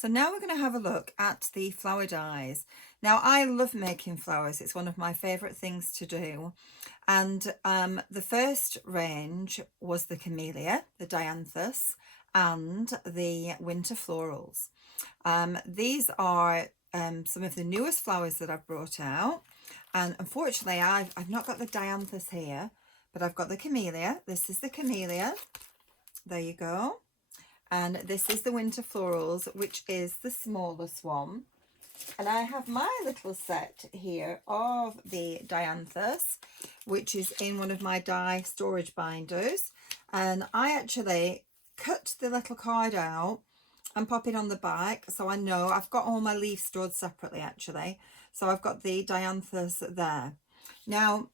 So now we're going to have a look at the flower dies. Now I love making flowers. It's one of my favourite things to do. And the first range was the Camellia, the Dianthus, and the Winter Florals. These are some of the newest flowers that I've brought out. And unfortunately, I've not got the Dianthus here, but I've got the Camellia. This is the Camellia. There you go. And this is the Winter Florals, which is the smallest one. And I have my little set here of the Dianthus, which is in one of my die storage binders. And I actually cut the little card out and pop it on the back, so I know I've got all my leaves stored separately actually. So I've got the Dianthus there. Now,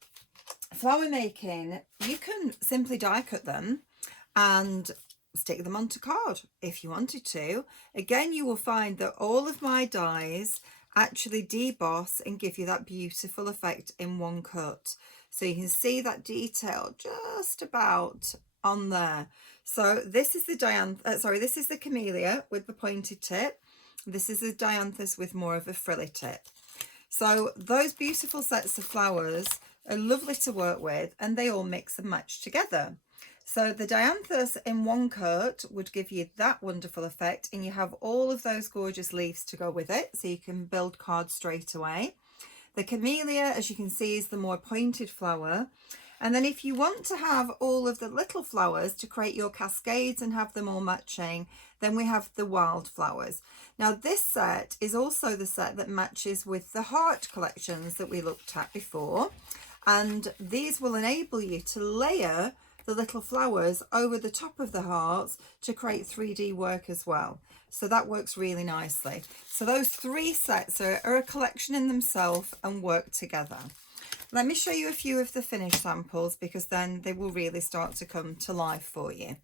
flower making, you can simply die cut them and stick them onto card if you wanted to. Again, you will find that all of my dies actually deboss and give you that beautiful effect in one cut. So you can see that detail just about on there. So this is the this is the Camellia with the pointed tip. This is the Dianthus with more of a frilly tip. So those beautiful sets of flowers are lovely to work with, and they all mix and match together. So the Dianthus in one cut would give you that wonderful effect, and you have all of those gorgeous leaves to go with it, so you can build cards straight away. The Camellia, as you can see, is the more pointed flower. And then if you want to have all of the little flowers to create your cascades and have them all matching, then we have the wildflowers. Now this set is also the set that matches with the heart collections that we looked at before. And these will enable you to layer the little flowers over the top of the hearts to create 3D work as well. So that works really nicely. So those three sets are a collection in themselves and work together. Let me show you a few of the finished samples, because then they will really start to come to life for you.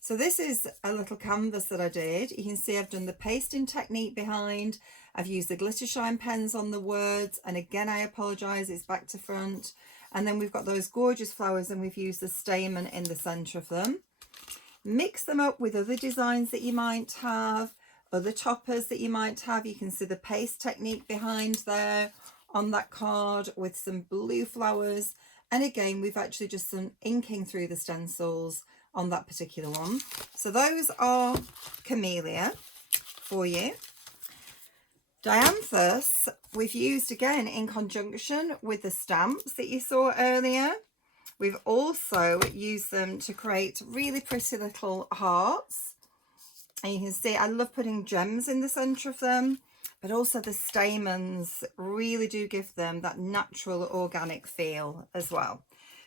So this is a little canvas that I did. You can see I've done the pasting technique behind. I've used the glitter shine pens on the words, and again I apologize, it's back to front. And then we've got those gorgeous flowers, and we've used the stamen in the center of them. Mix them up with other designs that you might have, other toppers that you might have. You can see the paste technique behind there on that card with some blue flowers. And again, we've actually just done inking through the stencils on that particular one. So those are Camellia for you. Dianthus we've used again in conjunction with the stamps that you saw earlier. We've also used them to create really pretty little hearts. And you can see I love putting gems in the center of them, but also the stamens really do give them that natural organic feel as well.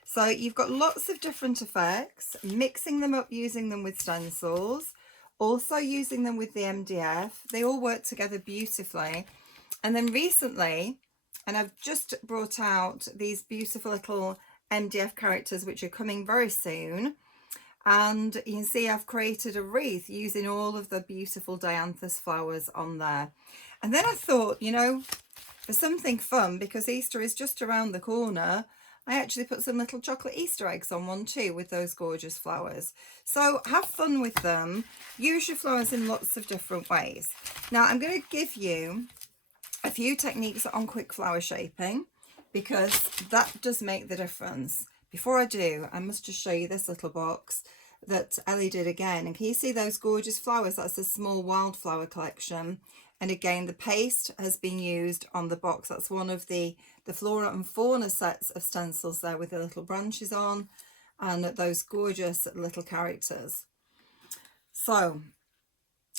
So you've got lots of different effects, mixing them up, using them with stencils, also using them with the MDF. They all work together beautifully. And then recently, and I've just brought out these beautiful little MDF characters, which are coming very soon. And you can see I've created a wreath using all of the beautiful Dianthus flowers on there. And then I thought, you know, for something fun, because Easter is just around the corner, I actually put some little chocolate Easter eggs on one too with those gorgeous flowers. So have fun with them. Use your flowers in lots of different ways. Now I'm going to give you a few techniques on quick flower shaping, because that does make the difference. Before I do, I must just show you this little box that Ellie did again. And can you see those gorgeous flowers? That's a small wildflower collection. And again, the paste has been used on the box. That's one of the flora and fauna sets of stencils there with the little branches on and those gorgeous little characters. So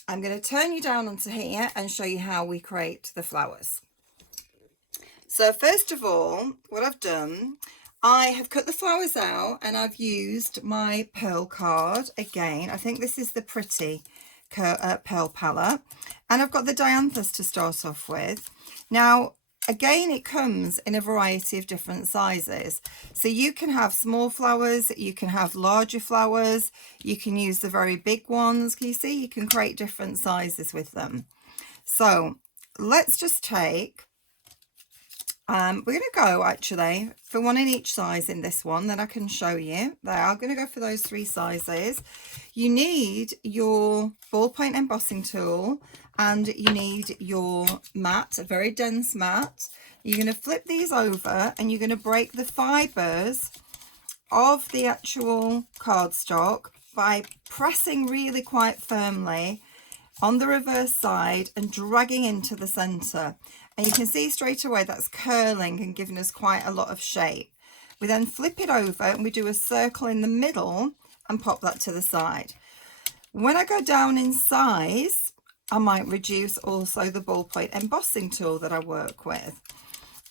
I'm going to turn you down onto here and show you how we create the flowers. So first of all, what I've done, I have cut the flowers out and I've used my pearl card again. I think this is the Pretty pearl palette, and I've got the Dianthus to start off with. Now again, it comes in a variety of different sizes, so you can have small flowers, you can have larger flowers, you can use the very big ones. Can you see you can create different sizes with them? So let's just take we're going to go actually for one in each size in this one that I can show you. There, I'm going to go for those three sizes. You need your ballpoint embossing tool and you need your mat, a very dense mat. You're going to flip these over and you're going to break the fibres of the actual cardstock by pressing really quite firmly on the reverse side and dragging into the centre. And you can see straight away that's curling and giving us quite a lot of shape. We then flip it over and we do a circle in the middle and pop that to the side. When I go down in size, I might reduce also the ballpoint embossing tool that I work with.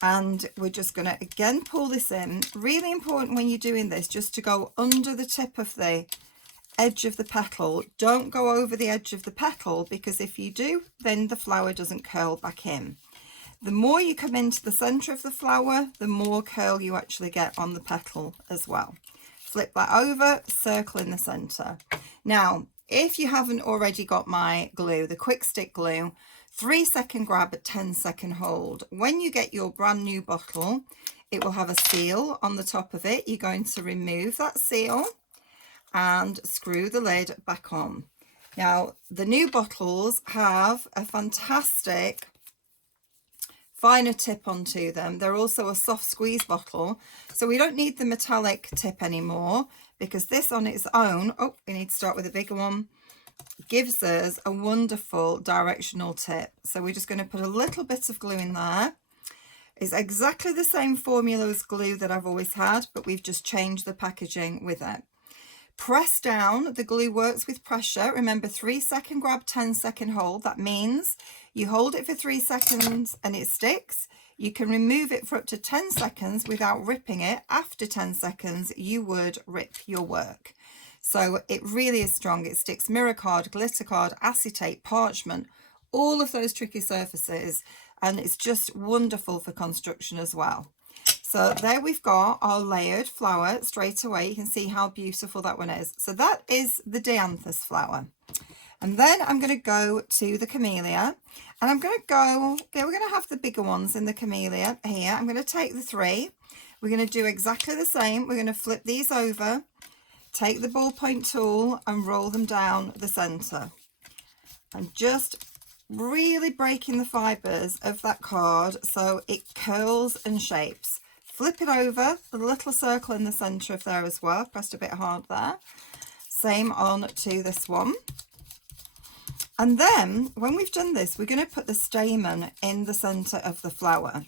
And we're just going to again pull this in. Really important when you're doing this, just to go under the tip of the edge of the petal. Don't go over the edge of the petal, because if you do, then the flower doesn't curl back in. The more you come into the center of the flower, the more curl you actually get on the petal as well. Flip that over, circle in the center. Now, if you haven't already got my glue, the quick stick glue, 3-second grab at 10-second hold. When you get your brand new bottle, it will have a seal on the top of it. You're going to remove that seal and screw the lid back on. Now, the new bottles have a fantastic finer tip onto them. They're also a soft squeeze bottle, so we don't need the metallic tip anymore, because this on its own, oh, we need to start with a bigger one, gives us a wonderful directional tip. So we're just going to put a little bit of glue in there. It's exactly the same formula as glue that I've always had, but we've just changed the packaging with it. Press down. The glue works with pressure. Remember, 3-second grab, 10-second hold. That means you hold it for 3 seconds and it sticks. You can remove it for up to 10 seconds without ripping it. After 10 seconds, you would rip your work. So it really is strong. It sticks mirror card, glitter card, acetate, parchment, all of those tricky surfaces. And it's just wonderful for construction as well. So there we've got our layered flower straight away. You can see how beautiful that one is. So that is the Dianthus flower. And then I'm going to go to the Camellia, and I'm going to go, okay, we're going to have the bigger ones in the Camellia here. I'm going to take the 3. We're going to do exactly the same. We're going to flip these over, take the ballpoint tool and roll them down the center. And just really breaking the fibers of that card so it curls and shapes. Flip it over, a little circle in the center of there as well. Pressed a bit hard there. Same on to this one. And then when we've done this, we're going to put the stamen in the center of the flower.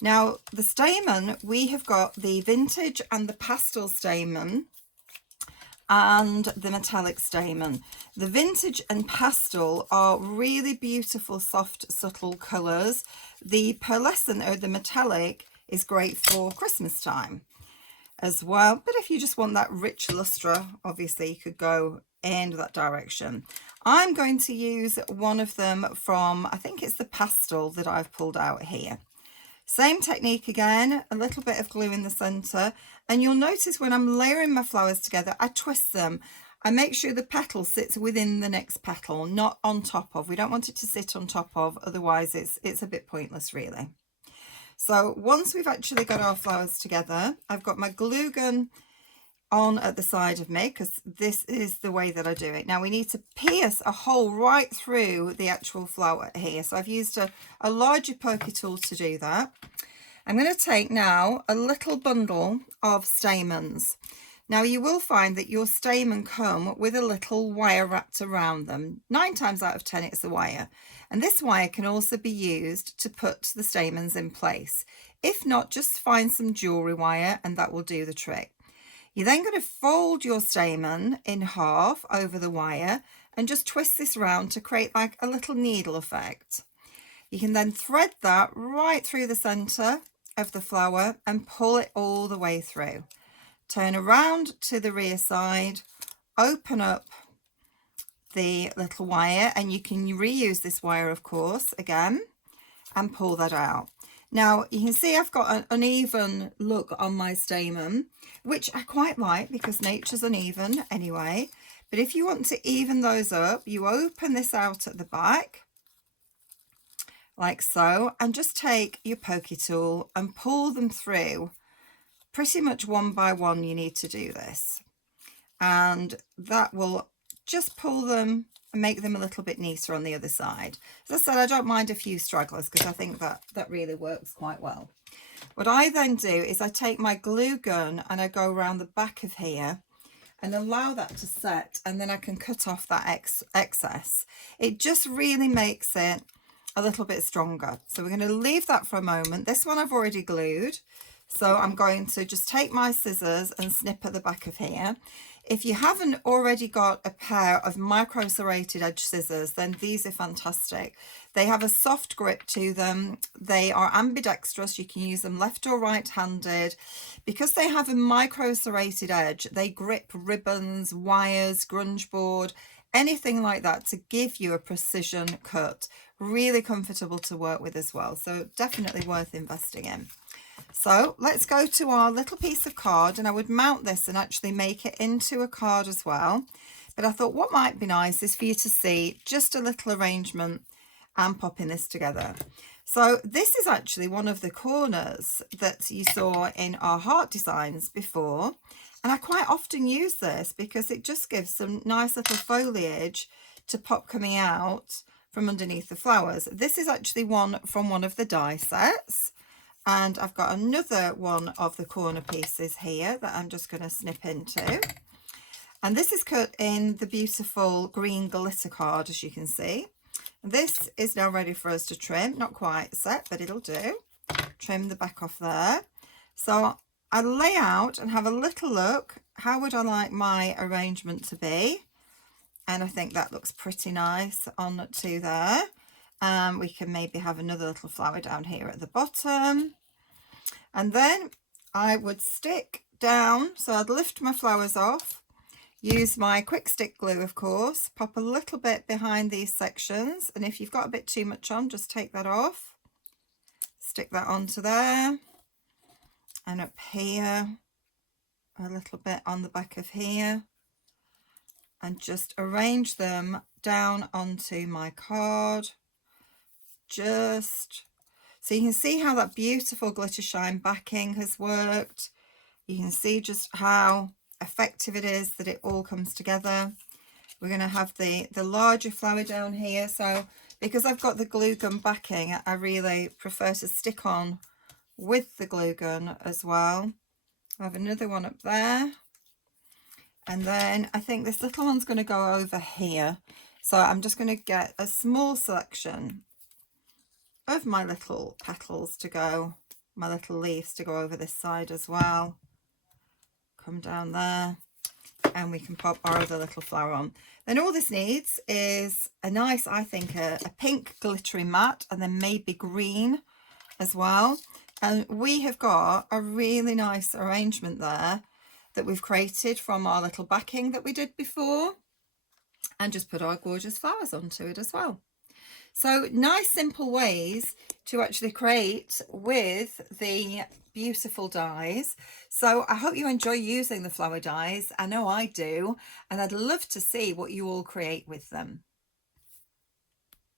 Now, the stamen, we have got the vintage and the pastel stamen and the metallic stamen. The vintage and pastel are really beautiful, soft, subtle colors. The pearlescent or the metallic is great for Christmas time as well. But if you just want that rich luster, obviously you could go in that direction. I'm going to use one of them from, I think it's the pastel that I've pulled out here. Same technique again, a little bit of glue in the center. And you'll notice when I'm layering my flowers together, I twist them. I make sure the petal sits within the next petal, not on top of. We don't want it to sit on top of, otherwise it's a bit pointless really. So once we've actually got our flowers together, I've got my glue gun on at the side of me, because this is the way that I do it. Now we need to pierce a hole right through the actual flower here. So I've used a larger pokey tool to do that. I'm going to take now a little bundle of stamens. Now you will find that your stamen come with a little wire wrapped around them. 9 times out of 10 it's a wire. And this wire can also be used to put the stamens in place. If not, just find some jewelry wire and that will do the trick. You're then going to fold your stamen in half over the wire and just twist this around to create like a little needle effect. You can then thread that right through the center of the flower and pull it all the way through. Turn around to the rear side, open up the little wire, and you can reuse this wire of course again, and pull that out. Now you can see I've got an uneven look on my stamen, which I quite like because nature's uneven anyway. But if you want to even those up, you open this out at the back like so, and just take your pokey tool and pull them through. Pretty much one by one you need to do this, and that will just pull them and make them a little bit neater on the other side. As I said, I don't mind a few stragglers because I think that really works quite well. What I then do is I take my glue gun and I go around the back of here and allow that to set, and then I can cut off that excess. It just really makes it a little bit stronger. So we're going to leave that for a moment. This one I've already glued, so I'm going to just take my scissors and snip at the back of here. If you haven't already got a pair of micro serrated edge scissors, then these are fantastic. They have a soft grip to them. They are ambidextrous. You can use them left or right handed. Because they have a micro serrated edge, they grip ribbons, wires, grunge board, anything like that to give you a precision cut. Really comfortable to work with as well. So definitely worth investing in. So let's go to our little piece of card, and I would mount this and actually make it into a card as well. But I thought what might be nice is for you to see just a little arrangement and popping this together. So this is actually one of the corners that you saw in our heart designs before. And I quite often use this because it just gives some nice little foliage to pop coming out from underneath the flowers. This is actually one from one of the die sets. And I've got another one of the corner pieces here that I'm just going to snip into. And this is cut in the beautiful green glitter card, as you can see. This is now ready for us to trim. Not quite set, but it'll do. Trim the back off there. So I lay out and have a little look. How would I like my arrangement to be? And I think that looks pretty nice on to there. We can maybe have another little flower down here at the bottom. And then I would stick down, so I'd lift my flowers off, use my quick stick glue, of course, pop a little bit behind these sections. And if you've got a bit too much on, just take that off. Stick that onto there. And up here, a little bit on the back of here. And just arrange them down onto my card. Just so you can see how that beautiful glitter shine backing has worked. You can see just how effective it is that it all comes together. We're going to have the larger flower down here. So because I've got the glue gun backing, I really prefer to stick on with the glue gun as well. I have another one up there. And then I think this little one's going to go over here. So I'm just going to get a small selection of my little petals to go, my little leaves to go over this side as well. Come down there, and we can pop our other little flower on. Then all this needs is a nice, I think, a pink glittery matte, and then maybe green as well. And we have got a really nice arrangement there that we've created from our little backing that we did before, and just put our gorgeous flowers onto it as well. So nice simple ways to actually create with the beautiful dies. So I hope you enjoy using the flower dies. I know I do, and I'd love to see what you all create with them.